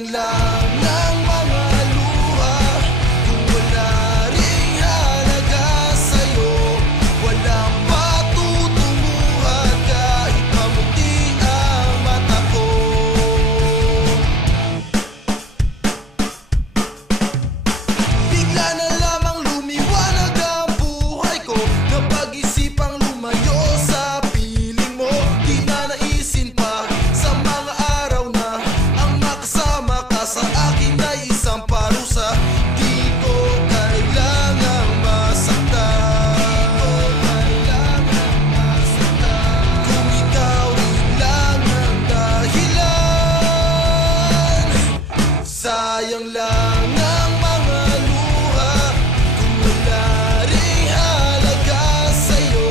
Sayang lang ang mga luha kung wala ring halaga sa'yo. Walang patutunguhan kahit mamuti ang mata ko. Bigla na lamang lumiwanag ang buhay ko, napag-isipang lumayo sa piling mo. Di na naisin pa sa mga araw na ang makasama ka sa akin ay isang parusa. Di ko kailangang masaktan, kung ikaw rin lang ang dahilan. Sayang lang ang mga luha kung wala ring halaga sa'yo.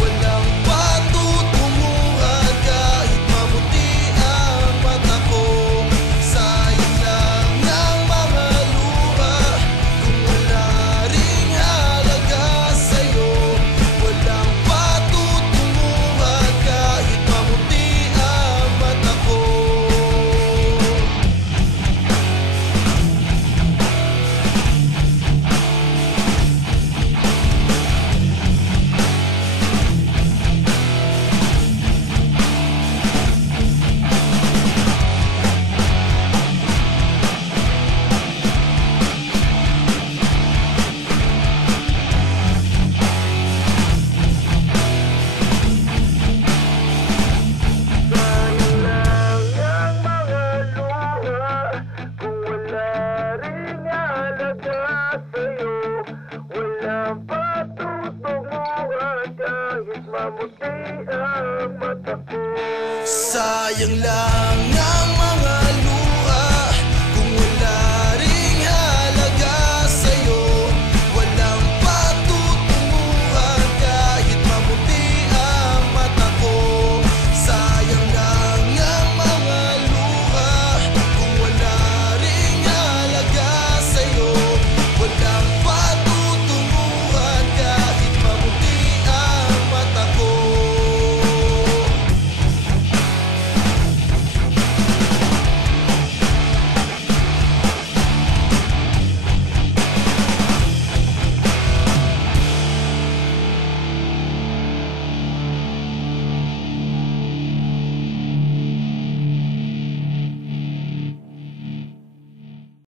Walang patutunguhan kahit mamuti ang mata ko. Sayang lang ang mga luha kung wala ring halaga sa'yo. Walang patutunguhan kahit mamuti ang mata ko. Sayang lang